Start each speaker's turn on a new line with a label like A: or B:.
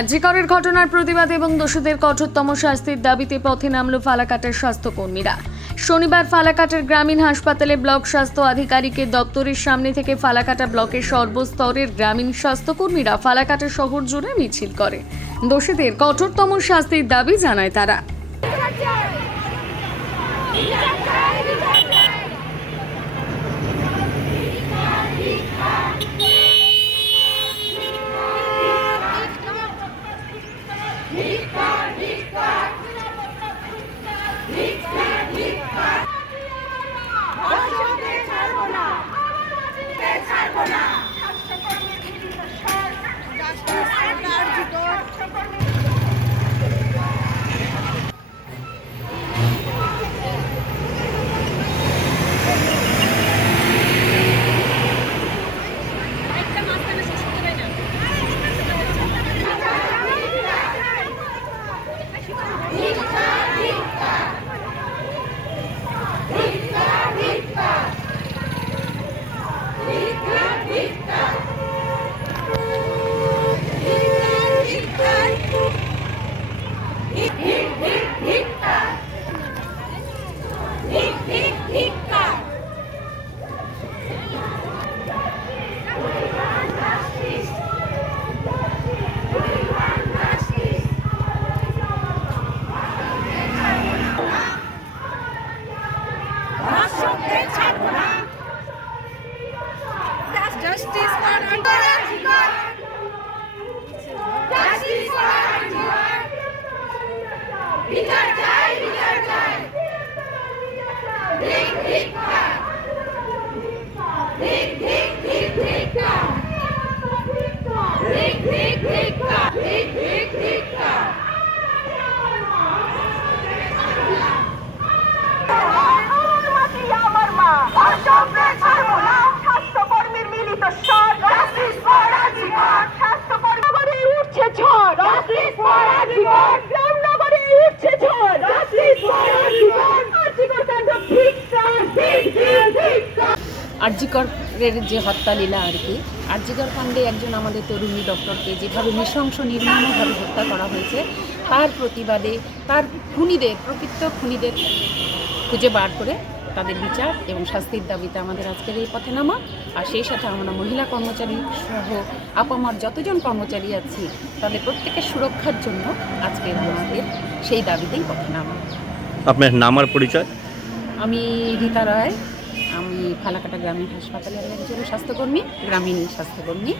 A: আজিকরের ঘটনার প্রতিবাদ এবং দোষীদের কঠোরতম শাস্তির দাবিতে পথে নামল ফালাকাটের স্বাস্থ্যকর্মীরা। শনিবার ফালাকাটের গ্রামীণ হাসপাতালে ব্লক স্বাস্থ্য আধিকারিকের দপ্তরের সামনে থেকে ফালাকাটা ব্লকের সর্বস্তরের গ্রামীণ স্বাস্থ্যকর্মীরা ফালাকাটা শহর জুড়ে মিছিল করে। দোষীদের কঠোরতম শাস্তির দাবি জানায় তারা।
B: 不能 Because
C: আরজিকরের যে হত্যা লীলা আর কি আরজিকর কাণ্ডে একজন আমাদের তরুণী ডক্টরকে যেভাবে নৃশংস নির্মমভাবে হত্যা করা হয়েছে তার প্রতিবাদে তার খুনিদের প্রকৃত খুনিদের খুঁজে বার করে তাদের বিচার এবং শাস্তির দাবিতে আমাদের আজকের এই পথে নামা আর সেই সাথে আমরা মহিলা কর্মচারী সহ আপামার যতজন কর্মচারী আছি তাদের প্রত্যেকের সুরক্ষার জন্য আজকে আমাদের সেই দাবিতেই পথে নামা
D: আপনার নাম আর পরিচয়?
C: আমি রীতা রায়। আমি ফালাকাটা গ্রামীণ হাসপাতালের একজন স্বাস্থ্যকর্মী গ্রামীণ স্বাস্থ্যকর্মী।